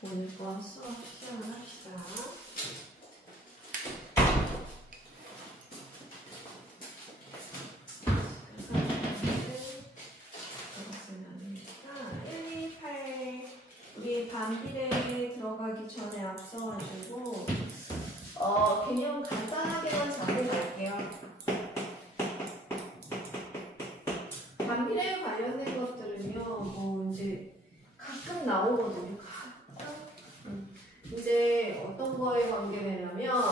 오늘 거 수업 시작을 합시다. 우리 반비례 들어가기 전에 앞서가지고 개념 간단하게만 잡아볼게요. 반비례 관련된 것들은요, 뭐 이제 가끔 나오거든요. 가끔. 이제 어떤 거에 관계되냐면,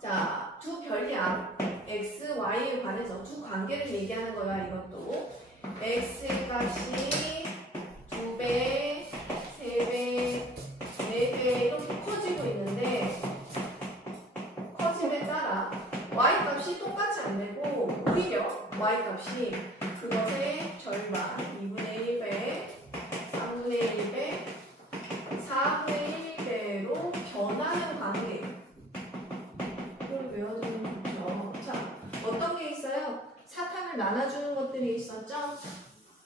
자, 두 별량 x, y에 관해서 두 관계를 얘기하는 거야. 이것도 x의 값이 2배, 3배, 4배 이렇게 커지고 있는데, 커짐에 따라 y 값이 똑같이 안 되고 오히려 y 값이 그것의 절반, 2분의 1배, 3분의 1배, 4분의 1배로 변하는 관계. 이걸 외워두면 좋죠. 자, 어떤 게 있어요? 사탕을 나눠주는 것들이 있었죠?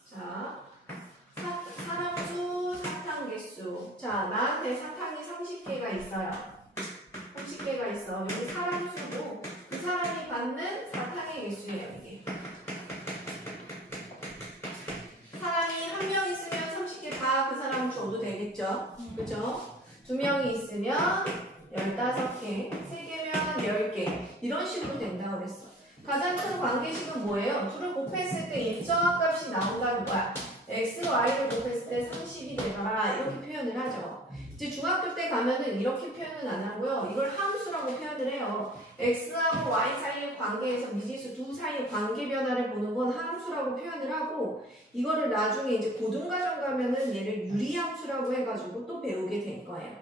자, 사람수, 사탕 개수. 자, 나한테 사탕이 30개가 있어요. 30개가 있어. 여기 사람 수고 그 사람이 받는 사탕의 개수예요. 이게 사람이 한 명 있으면 30개 다 그 사람 줘도 되겠죠? 그죠? 2명이 있으면 15개, 3개면 10개 이런 식으로 된다고 그랬어. 가장 큰 관계식은 뭐예요? 둘을 곱했을 때 일정한 값이 나온다는 거야. x, y를 곱했을 때 30이 되더라 이렇게 표현을 하죠. 이제 중학교 때 가면은 이렇게 표현은 안 하고요. 이걸 함수라고 표현을 해요. x하고 y 사이의 관계에서 미지수 둘 사이의 관계 변화를 보는 건 함수라고 표현을 하고, 이거를 나중에 이제 고등과정 가면은 얘를 유리함수라고 해가지고 또 배우게 될 거예요.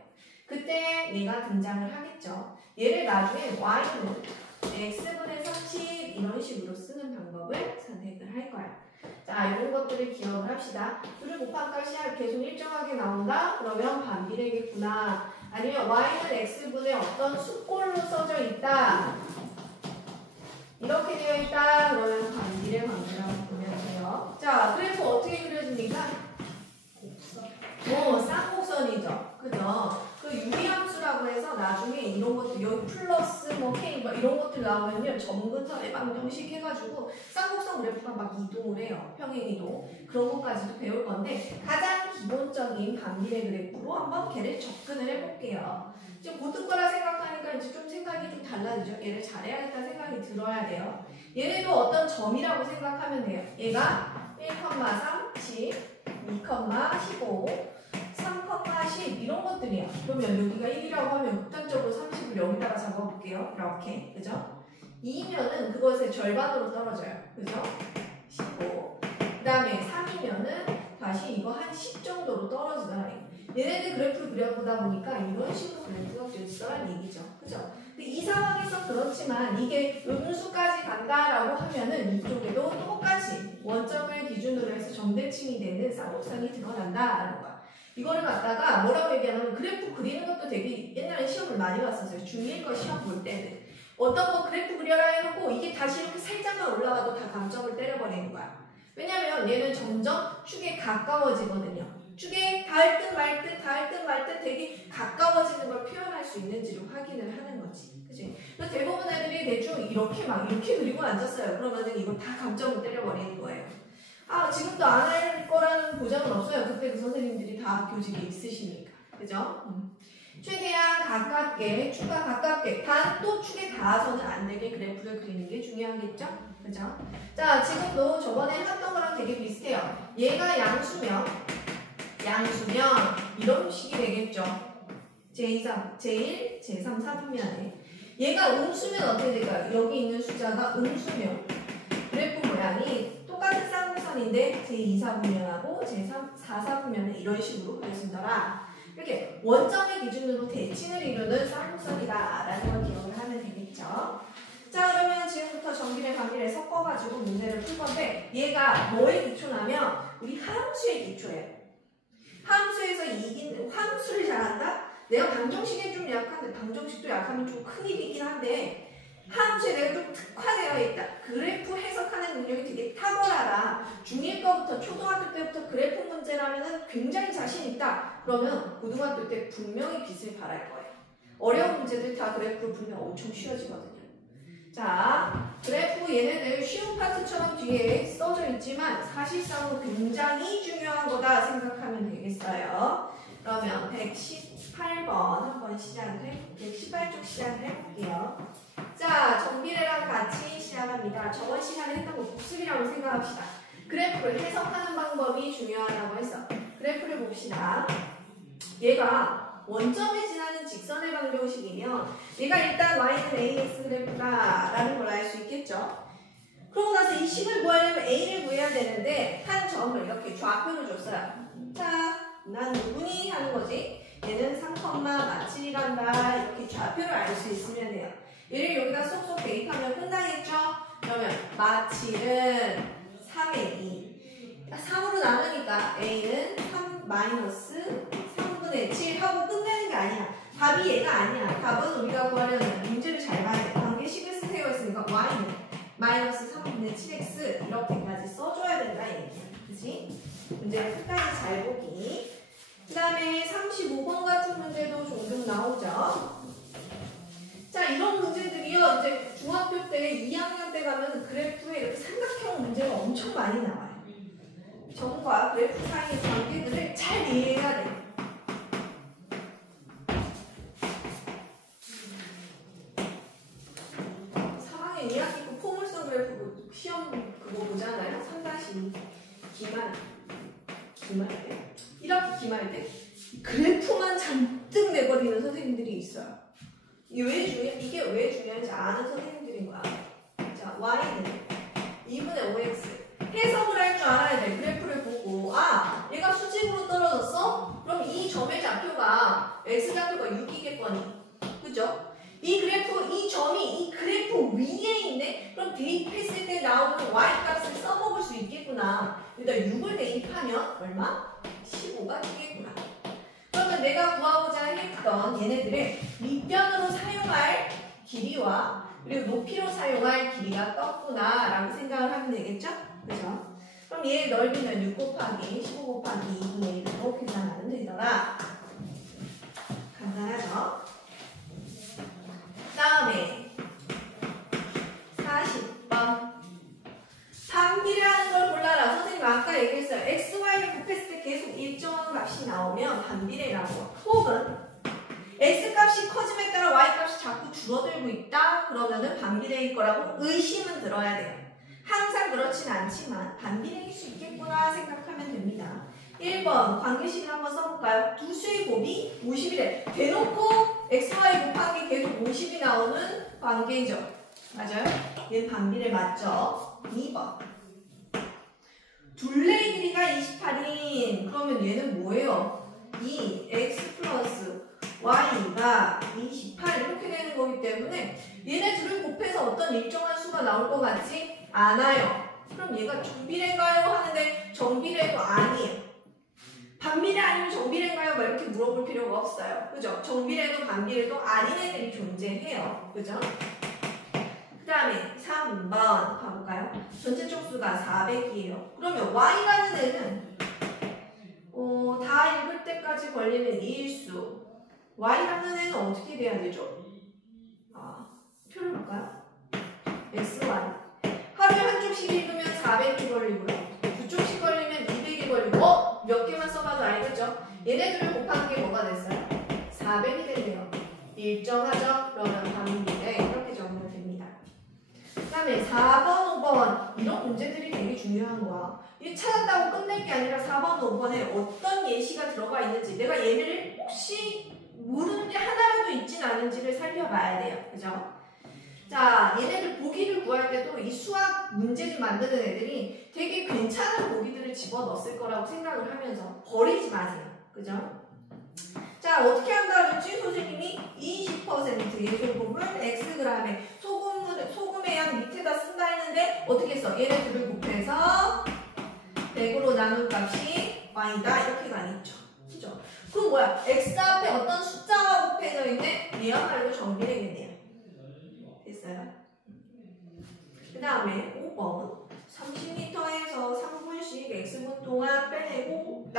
그때 얘가 등장을 하겠죠. 얘를 나중에 y는 x분의 30 이런 식으로 쓰는 방법을 선택을 할 거야. 자, 이런 것들을 기억을 합시다. 둘을 곱한 값이 계속 일정하게 나온다? 그러면 반비례겠구나. 아니면 y는 x분의 어떤 수꼴로 써져 있다. 이렇게 되어 있다. 그러면 반비례 관계라고 보면 돼요. 자, 그래프 어떻게 그려집니까? 쌍곡선이죠. 그죠? 그 유리함수라고 해서 나중에 이런 것들, 여기 플러스 k 이런 것들 나오면요, 점근선의 방정식 해가지고 쌍곡선 그래프가 막 이동을 해요. 평행 이동. 그런 것까지도 배울 건데, 가장 기본적인 반비례 그래프로 한번 걔를 접근을 해볼게요. 지금 고등 거라 생각하니까 이제 좀 생각이 좀 달라지죠. 얘를 잘해야겠다 생각이 들어야 돼요. 얘네도 어떤 점이라고 생각하면 돼요. 얘가 1,3, 10, 2,15, 3,10 이런 것들이야. 그러면 여기가 1이라고 하면 극단적으로 30을 여기다가 잡아볼게요. 이렇게. 그죠? 2면은 그것의 절반으로 떨어져요. 그죠? 15. 그 다음에 3이면은 다시 이거 한 10 정도로 떨어지더라. 얘네들 그래프를 그려보다 보니까 이런 식으로 그래프가 되었더란 얘기죠. 그죠? 근데 이 상황에서 그렇지만 이게 음수까지 간다라고 하면은 이쪽에도 똑같이 원점을 기준으로 해서 점대칭이 되는 쌍곡선이 드러난다라는 거야. 이거를 갖다가 뭐라고 얘기하냐면, 그래프 그리는 것도 되게 옛날에 시험을 많이 봤었어요. 중1 거 시험 볼 때는. 어떤 거 그래프 그려라 해놓고 이게 다시 이렇게 살짝만 올라가도 다 감점을 때려버리는 거야. 왜냐면 얘는 점점 축에 가까워지거든요. 축에 닿을 듯 말 듯 되게 가까워지는 걸 표현할 수 있는지를 확인을 하는 거지. 그치? 그래서 대부분 애들이 대충 이렇게 그리고 앉았어요. 그러면은 이거 다 감점을 때려버리는 거예요. 아, 지금도 안 할 거라는 보장은 없어요. 그때 그 선생님들이 다 교직에 있으시니까. 그죠? 최대한 가깝게, 축과 가깝게, 단 또 축에 닿아서는 안 되게 그래프를 그리는 게 중요하겠죠? 그죠? 자, 지금도 저번에 했던 거랑 되게 비슷해요. 얘가 양수면 이런 식이 되겠죠? j3, j1, j3, 4분면에. 얘가 음수면 어떻게 될까요? 여기 있는 숫자가 음수면 그래프 모양이 똑같은 쌍곡선인데 제2, 4분면하고 제3, 4, 4분면은 이런 식으로 그려진더라. 이렇게 원점의 기준으로 대칭을 이루는 쌍곡선이다라는 걸 기억을 하면 되겠죠. 자, 그러면 지금부터 정비례, 반비례 섞어가지고 문제를 풀 건데, 얘가 뭐에 기초냐면 우리 함수에 기초예요. 함수에서 함수를 잘한다? 내가 방정식에 좀 약한데, 방정식도 약하면 좀 큰일이긴 한데, 함수에 내가 좀 특화되어 있다. 그래프 해석하는 능력이 되게 탁월하다. 중1 거부터 초등학교 때부터 그래프 문제라면 굉장히 자신 있다. 그러면 고등학교 때 분명히 빛을 발할 거예요. 어려운 문제들 다 그래프로 풀면 엄청 쉬워지거든요. 자, 그래프 얘네들 쉬운 파트처럼 뒤에 써져 있지만 사실상으로 굉장히 중요한 거다 생각하면 되겠어요. 그러면 118번 한번 시작을 118쪽 시작을 해볼게요. 자, 정비례랑 같이 시작합니다. 저번 시간에 했던 거 복습이라고 생각합시다. 그래프를 해석하는 방법이 중요하다고 했어. 그래프를 봅시다. 얘가 원점에 지나는 직선의 방정식이면 얘가 일단 y는 ax 그래프다 라는 걸 알 수 있겠죠. 그러고 나서 이 식을 구하려면 a를 구해야 되는데 한 점을 이렇게 좌표로 줬어요. 자, 난 누구니? 하는 거지. 얘는 3,7이란다. 이렇게 좌표를 알 수 있으면 돼요. 얘를 여기다 쏙쏙 대입하면 끝나겠죠? 그러면 마7은 3의 2. 3으로 나누니까 a는 3 마이너스 3분의 7 하고 끝내는 게 아니야. 답이 얘가 아니야. 답은 우리가 구하려면 문제를 잘 봐야 돼. 관계식을 쓰세요 했으니까 y는 마이너스 3분의 7x 이렇게까지 써줘야 된다 얘기야. 그치? 문제를 끝까지 잘 보기. 그 다음에 35번 같은 문제도 종종 나오죠. 자, 이런 문제들이요. 이제 중학교 때 2학년 때 가면 그래프에 이렇게 삼각형 문제가 엄청 많이 나와요. 점과 그래프 사이의 관계들을 잘 이해해야 돼요. 사학년 2학기 그 포물선 그래프 시험 그거 보잖아요. 3-2 기말 때 1학기 기말 때 그래프만 잔뜩 내버리는 선생님들이 있어요. 이게 왜 중요한지 아는 선생님들인 거야. 자, y는 2분의 5x 해석을 할 줄 알아야 돼. 그래프를 보고 아, 얘가 수직으로 떨어졌어? 그럼 이 점의 좌표가 x좌표가 6이겠거니. 그죠? 이 그래프, 이 점이 이 그래프 위에 있네? 그럼 대입했을 때 나오는 y값을 써먹을 수 있겠구나. 여기다 6을 대입하면 얼마? 15가 되겠구나. 그러면 내가 구하고자 했던 얘네들을 밑변으로 사용할 길이와 그리고 높이로 사용할 길이가 떴구나 라고 생각을 하면 되겠죠? 그죠? 그럼 얘의 넓이는 6 곱하기 15 곱하기 2로 계산하면 되더라. 간단하죠? 그 다음에 40번 반비례하는 걸 골라라. 선생님 아까 얘기했어요. x, y를 곱했을 때 계속 일정한 값이 나오면 반비례라고. 혹은 x 값이 커짐에 따라 y 값이 자꾸 줄어들고 있다. 그러면은 반비례일 거라고 의심은 들어야 돼요. 항상 그렇진 않지만 반비례일 수 있겠구나 생각하면 됩니다. 1번 관계식을 한번 써볼까요? 두 수의 곱이 50이래. 대놓고 x, y 곱한 게 계속 50이 나오는 관계죠. 맞아요? 얘는 반비례 맞죠? 2번 둘레의 길이가 28인 그러면 얘는 뭐예요? 2x 플러스 y가 28 이렇게 되는 거기 때문에 얘네 둘을 곱해서 어떤 일정한 수가 나올 것 같지 않아요. 그럼 얘가 정비례인가요? 하는데 정비례도 아니에요. 반비례 아니면 정비례인가요? 막 이렇게 물어볼 필요가 없어요. 그죠? 정비례도 반비례도 아닌 애들이 존재해요. 그죠? 그 다음에 3번 가볼까요? 전체 촉수가 400이에요. 그러면 y라는 애는 다 읽을 때까지 걸리는 일수. y라는 애는 어떻게 돼야 되죠? 표를 볼까요? x, y. 하루에 한쪽씩 읽으면 400이 걸리고요. 두 쪽씩 걸리면 200이 걸리고 몇 개만 써봐도 알겠죠? 얘네들을 곱한 게 뭐가 됐어요? 400이 되네요. 일정하죠? 그러면 반비례 이렇게 적으면 됩니다. 그 다음에 4번, 5번 이런 문제들이 되게 중요한 거야. 이 찾았다고 끝낼 게 아니라 4번, 5번에 어떤 예시가 들어가 있는지 내가 얘네를 혹시 모르는 게 하나라도 있진 않은지를 살펴봐야 돼요. 그죠? 자, 얘네들 보기를 구할 때도 이 수학 문제를 만드는 애들이 되게 괜찮은 보기들을 집어넣었을 거라고 생각을 하면서 버리지 마세요. 그죠? 자, 어떻게 한다 그랬지? 선생님이 20% 예술곱을 xg에 소금의 양 밑에다 쓴다 했는데 어떻게 했어? 얘네 둘을 곱해서 100으로 나눈 값이 y다 이렇게 가겠죠. 그죠? 그럼 뭐야? x 앞에 어떤 숫자가 곱해져 있네? 얘야말로 정비례겠네요. 됐어요? 그 다음에 5번 30m에서 3분씩 x분 동안 빼내고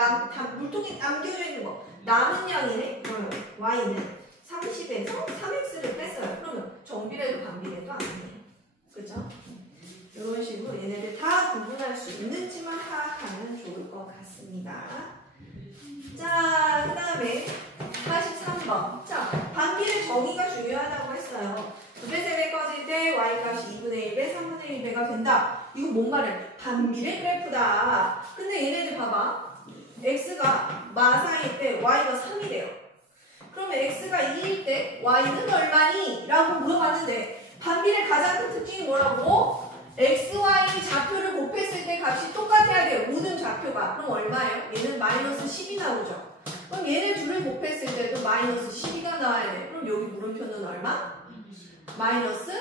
물통에 남겨져 있는 거 남은 양이네? 그러면 y는 30에서 3x를 뺐어요. 그러면 정비례도 반비례도 아니에요. 그죠? 이런 식으로 얘네들 다 구분할 수 있는지만 파악하면 좋을 것 같습니다. 자, 그 다음에 43번. 자, 반비례 정의가 중요하다고 했어요. 2배, 3배 꺼질 때 y값이 2분의 1배, 3분의 1배가 된다. 이거 뭔 말이야? 반비례 그래프다. 근데 얘네들 봐봐. x가 마사일 때 y가 3이 돼요. 그러면 x가 2일 때 y는 얼마니? 라고 물어봤는데 반비례 가장 큰 특징이 뭐라고? x, y 좌표를 곱했을 때 값이 똑같아야 돼요. 모든 좌표가. 그럼 얼마예요? 얘는 마이너스 10이 나오죠. 그럼 얘네 둘을 곱했을 때도 마이너스 12가 나와야 돼. 그럼 여기 물음표는 얼마? 마이너스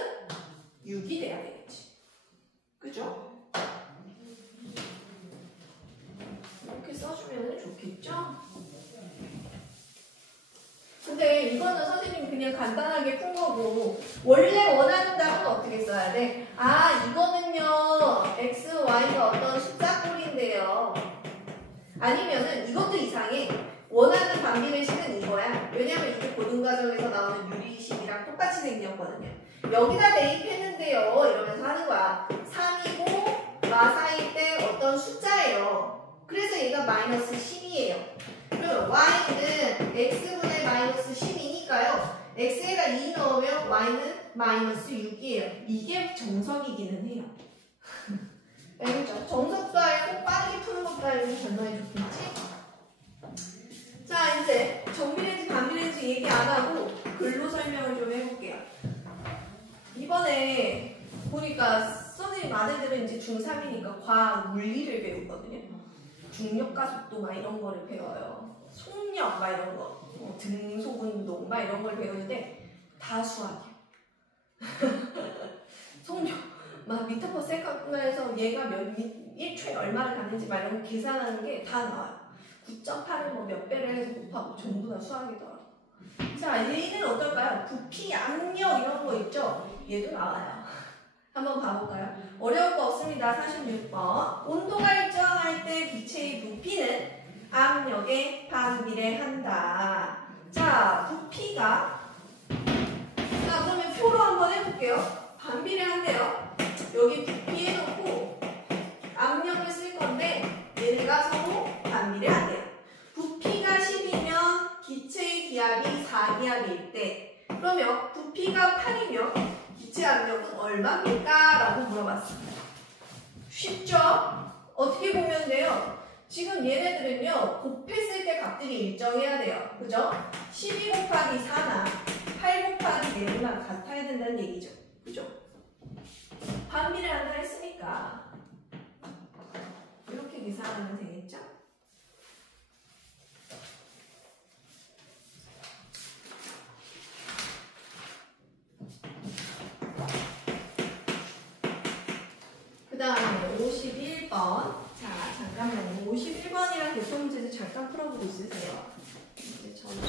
6이 돼야 되겠지. 그죠? 이렇게 써주면 좋겠죠? 근데 이거는 선생님이 그냥 간단하게 푼 거고 원래 원하는 답은 어떻게 써야 돼? 아 이거는요 x, y가 어떤 숫자꼴인데요. 아니면은 이것도 이상해. 원하는 반비례식은 이거야. 왜냐면 이게 고등과정에서 나오는 유리식이랑 똑같이 생겼거든요. 여기다 대입했는데요 이러면서 하는 거야. 3이고 마사일 때 어떤 숫자예요. 그래서 얘가 마이너스 10이에요. 그럼 y는 x분의 마이너스 10이니까요. x에다 2 넣으면 y는 마이너스 6이에요. 이게 정석이기는 해요. 알겠죠? 정석도 알고 빠르게 푸는 것도 알고 변화해 줬겠지? 자 이제 정비례인지 반비례인지 얘기 안 하고 글로 설명을 좀 해볼게요. 이번에 보니까 선생님 아들들은 이제 중3이니까 과학 물리를 배우거든요. 중력과 속도 막 이런 거를 배워요. 속력 막 이런 거, 등속 운동 막 이런 걸 배우는데 다 수학이야. 속력 막 미터 퍼 세컨드에서 얘가 1초에 얼마를 가는지 막 이런 거 계산하는 게 다 나와요. 9.8을 뭐 몇 배를 해서 곱하고 전부 다 수학이더라고. 자, 얘는 어떨까요? 부피, 압력 이런 거 있죠? 얘도 나와요. 한번 봐볼까요? 어려울 거 없습니다. 46번. 온도가 일정할 때 기체의 부피는 압력에 반비례한다. 자, 부피가 자, 그러면 표로 한번 해볼게요. 반비례한대요. 여기 부피 해놓고 압력을 쓸 건데 얘네가 서로 반비례한대요. 부피가 10이면 기체의 기압이 4기압일 때 그러면 부피가 8이면 기체 압력은 얼마입니까? 라고 물어봤습니다. 쉽죠? 어떻게 보면 돼요? 지금 얘네들은요 곱했을 때 값들이 일정해야 돼요. 그죠? 12 곱하기 4나 8 곱하기 4나 같아야 된다는 얘기죠. 그죠? 반비례 한다 했으니까 이렇게 계산하면 되겠죠? 그 다음에 51번. 자, 잠깐만요. 51번이랑 대표문제도 잠깐 풀어보고 있으세요. 이제 저는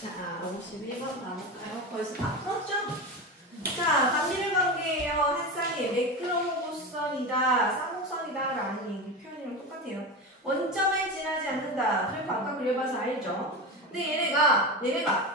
자, 51번 가볼까요? 벌써 다 풀었죠? 자, 반비례 관계예요. 한 쌍이 매크로고선이다, 쌍곡선이다 라는 얘기 표현이랑 똑같아요. 원점을 지나지 않는다. 그래프 아까 그려봐서 알죠? 근데 얘네가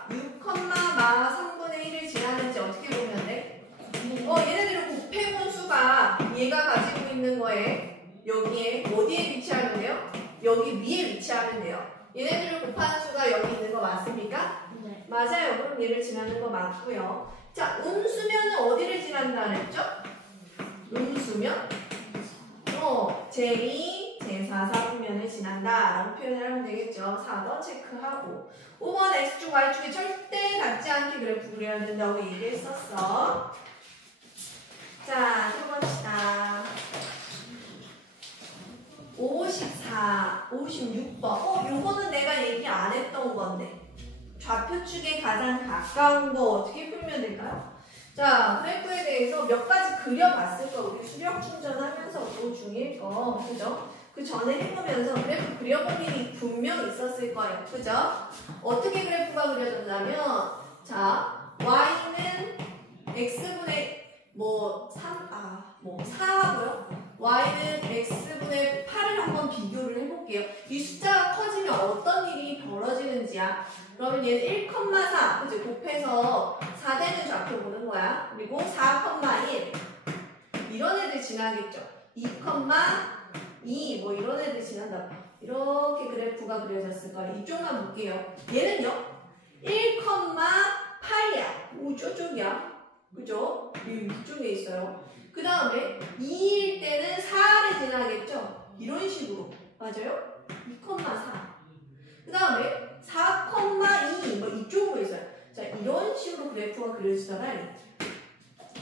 6, 마 3분의 1을 지나는지 어떻게 보면 돼? 얘네들은 부패분수가 얘가 가지고 있는 거에 여기에 어디에 위치하는데요? 여기 위에 위치하면 돼요. 얘네들을 곱하는 수가 여기 있는 거 맞습니까? 네. 맞아요. 그럼 얘를 지나는 거 맞고요. 자, 음수면은 어디를 지난다 그랬죠? 음수면 제2, 제4, 4분면을 지난다 라고 표현을 하면 되겠죠. 4번 체크하고 5번 X축, Y축이 절대 같지 않게 그래프 그려야 된다고 얘기했었어. 자, 해봅시다. 54, 56번. 요거는 내가 얘기 안 했던 건데. 좌표축에 가장 가까운 거 어떻게 풀면 될까요? 자, 그래프에 대해서 몇 가지 그려봤을 거. 우리 수력 충전하면서도 중1 거. 그죠? 그 전에 해보면서 그래프 그려본 일이 분명 있었을 거예요. 그죠? 어떻게 그래프가 그려졌냐면, 자, Y는 X분의 4하고요. Y는 X분의 8을 한번 비교를 해볼게요. 이 숫자가 커지면 어떤 일이 벌어지는지야. 그러면 얘는 1,4, 그치? 곱해서 4되는 좌표 보는 거야. 그리고 4,1 이런 애들 지나겠죠. 2,2 뭐 이런 애들 지난다. 이렇게 그래프가 그려졌을 거예요. 이쪽만 볼게요. 얘는요 1,8이야. 오, 저쪽이야. 그죠? 이쪽에 있어요. 그 다음에 2일 때는 4를 지나겠죠? 이런 식으로. 맞아요? 2,4. 그 다음에 4,2 뭐 이쪽으로 있어요. 자, 이런 식으로 그래프가 그려지더라.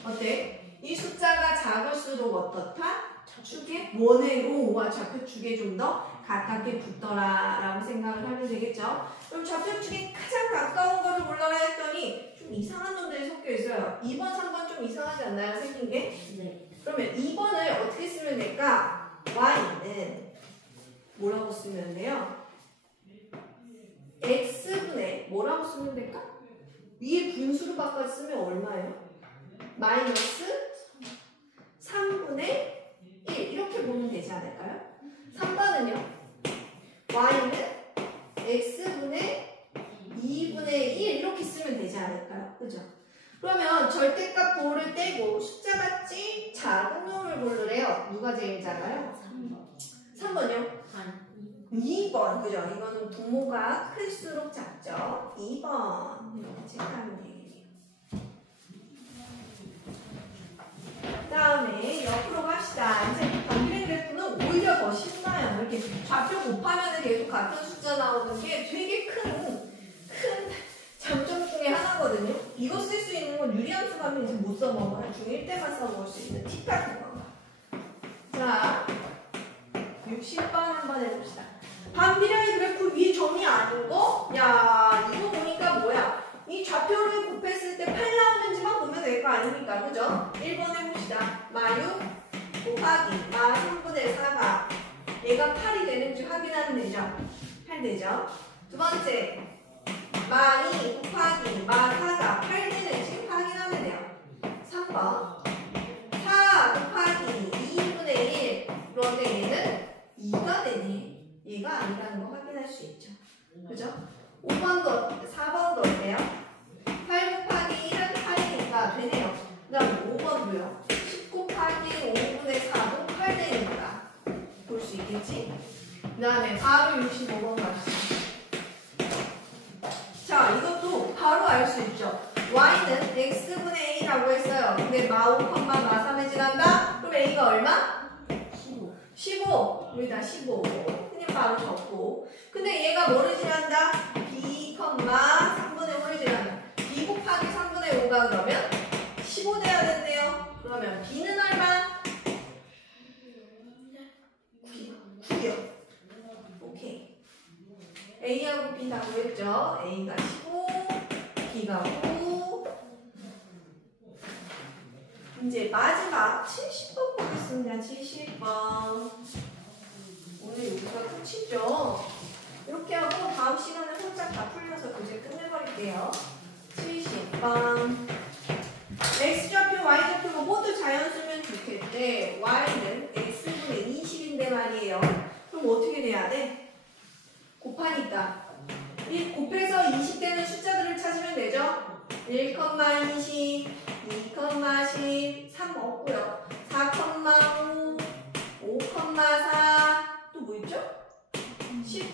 어때? 이 숫자가 작을수록 어떻다? 축의 원회로와 좌표축에 좀 더 가깝게 붙더라 라고 생각을 하면 되겠죠. 그럼 좌표축에 가장 가까운 거를 골라야 했더니 좀 이상한 놈들이 섞여 있어요. 2번, 3번 좀 이상하지 않나요? 생긴 게? 네. 그러면 2번을 어떻게 쓰면 될까? Y는 뭐라고 쓰면 돼요? X분의 뭐라고 쓰면 될까? 위에 분수로 바꿔 쓰면 얼마예요? 마이너스 3분의 1 이렇게 보면 되지 않을까요? 3번은요? Y는 X분의 2분의 1 이렇게 쓰면 되지 않을까요? 그죠? 그러면 절대값 보호를 떼고 숫자가 제일 작은 놈을 고르래요. 누가 제일 작아요? 3번. 3번이요? 2번. 그죠? 이거는 부모가 클수록 작죠? 2번. 이렇게 체크하면 되겠네요. 그 다음에 옆으로 갑시다. 이제 반비례 그래프는 오히려 더 쉽나요? 이렇게 좌표 곱하면 계속 같은 숫자 나오는 게 되게 큰 장점 중에 하나거든요. 이거 쓸 수 있는 건 유리함수 가면 이제 못 써먹어요. 중1 때만 써먹을 수 있는 팁 같은 건가. 자, 60번 한번 해봅시다. 반비례 그래프 위에 점이 아닌 거? 야, 이거 보니까 뭐야? 이 좌표를 곱했을 때 8 나오는지만 보면 될 거 아닙니까? 그죠? 1번 해봅시다. 마6 곱하기 마 3분의 4가 얘가 8이 되는지 확인하면 되죠? 8 되죠? 두 번째 마2 곱하기 마4가 8 되는지 확인하면 돼요. 3번 4 곱하기 2분의 1 그런데 얘는 2가 되네. 얘가 아니라는 거 확인할 수 있죠. 그죠? 5번도 4번도 어때요? 8 곱하기 1은 8이니까 되네요. 그 다음 5번도요. 10 곱하기 5분의 4도 8 되니까 볼 수 있겠지? 그 다음에 바로 65번 갑시다. 자, 이것도 바로 알 수 있죠. Y는 X분의 A라고 했어요. 근데 마5, 마3에 지난다? 그럼 A가 얼마? 15. 15. 여기다 15. 그냥 바로 적고. 근데 얘가 뭐를 지난다? B, 3분의 5를 지난다. B 곱하기 3분의 5가 그러면 15 돼야 된대요. 그러면 B는 얼마? 9요. 오케이. A하고 B 다 구했죠? A가 15, B가 9. 이제 마지막 70번 보겠습니다. 70번. 오늘 여기가 끝이죠. 이렇게 하고 다음 시간에 홀짝 다 풀려서 교재 끝내버릴게요. 70번. X좌표, Y좌표가 모두 자연수면 좋겠대. Y는 X분의 20인데 말이에요. 그럼 어떻게 돼야 돼? 곱하니까. 이 곱해서 20되는 숫자들을 찾으면 되죠? 1,20, 2,10, 3 3 없고요. 4,5, 5,4, 또 뭐 있죠? 10,2,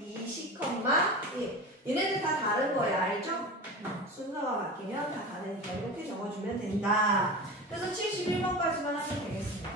20,1. 얘네들 다 다른 거예요. 알죠? 순서가 바뀌면 다 다르니까 이렇게 적어주면 된다. 그래서 71번까지만 하면 되겠습니다.